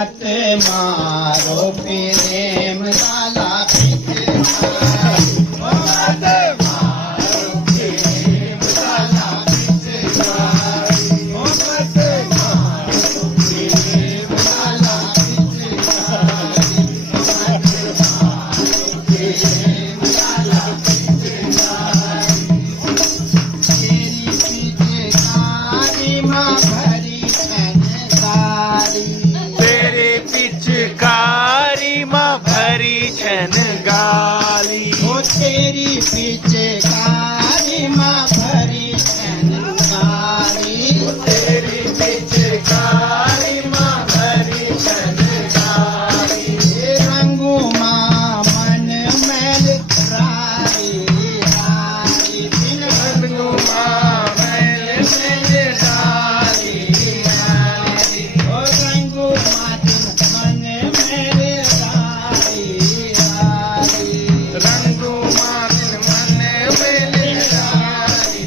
मारो प्रेम लाला पिचकारी मत मारो प्रेम लाला पिचकारी मत मारो प्रेम लाला पिचकारी मत मारो प्रेम लाला पिचकारी तेरी पिचकारी माँ भरी छनकारी पिचकारी माँ भरी छन गाली ओ तेरी पिचकारी माँ भरी छनकारी तेरी पिचकारी माँ भरी छन गाली रंगू माँ मन मैल रारी रारी बिन रंगू माँ मैल मैल रारी रारी ओ रंगू माँ मन मैल रारी रारी रंगू माँ मन मैल रारी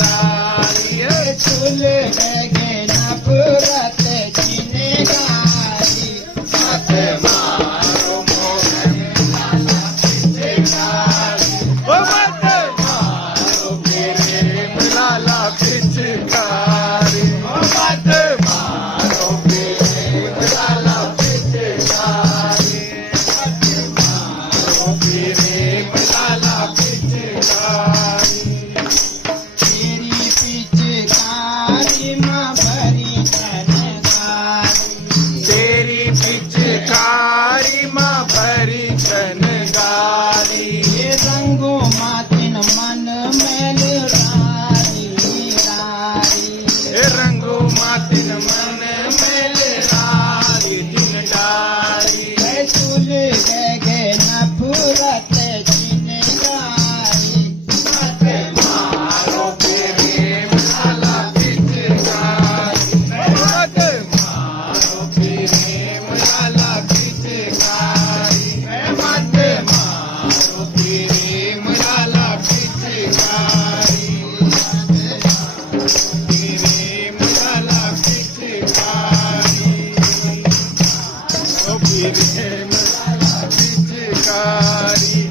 रारी चुल गए नफरत जीने गारी मत मारो मोहन लाला पिचकारी ओ मत मारो प्रेम लाला पिचकारी ओ मत मारो प्रेम लाला पिचकारी मत मारो प्रेम लाला पिचकारी तेरी पिचकारी माँ भरी छनकारी तेरी पिचकारी माँ भरी छन गाली ये रंगो मातिन मन मैल रारी रारी रंगो मातिन मन मेल रारी दिन डाली चुल गए नफरत जीने गारी मत मारो प्रेम लाला पिचकारी मत मारो प्रेम लाला पिचकारी मत मारो प्रेम लाला पिचकारी प्रेम लाला पिचकारी ओ प्रेम लाला पिचकारी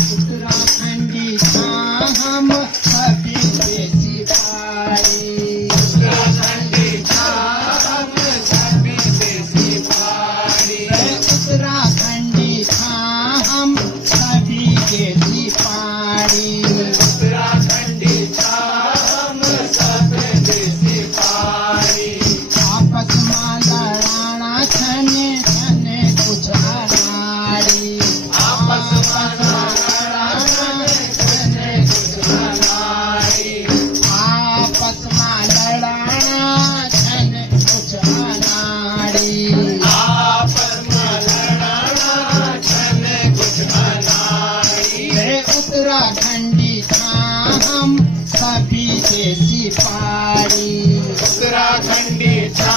उत्तराखंडी था हम सभी देसी भाई उत्तराखंडी था हम सभी देसी भाई उत्तराखंडी था हम सभी देसी पाड़ी उत्तराखंडी था हम सब देसी भाई आपस में लड़ाना छने छने कुछ अनाड़ी आपस में लड़ाना छने कुछ अनाड़ी आपस में लड़ाना छने कुछ अनाड़ी आपस में लड़ाना छने कुछ अनाड़ी उत्तराखंडी था हम सभी देसी पाड़ी उत्तराखंडी था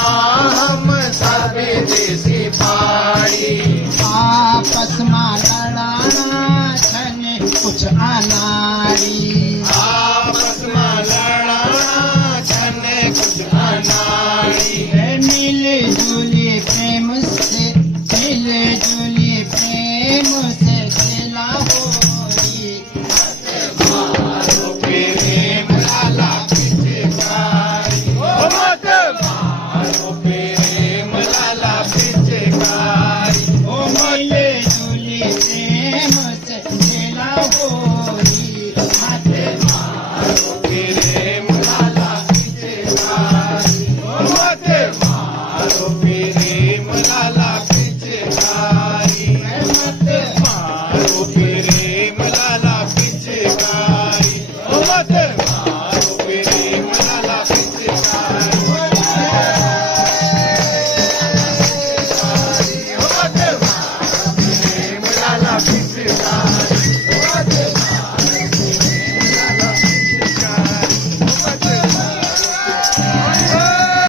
हम सभी देसी पहाड़ी आपस में लड़ाना छने कुछ अनाड़ी आपस में लड़ाना छने कुछ अनाड़ी मिले जुले प्रेम से मिले जुले प्रेम से खेला होली मारो प्रेम लाला पिचकारी ओ मत मारो प्रेम लाला पिचकारी ओ मिले जुले प्रेम से खेला होली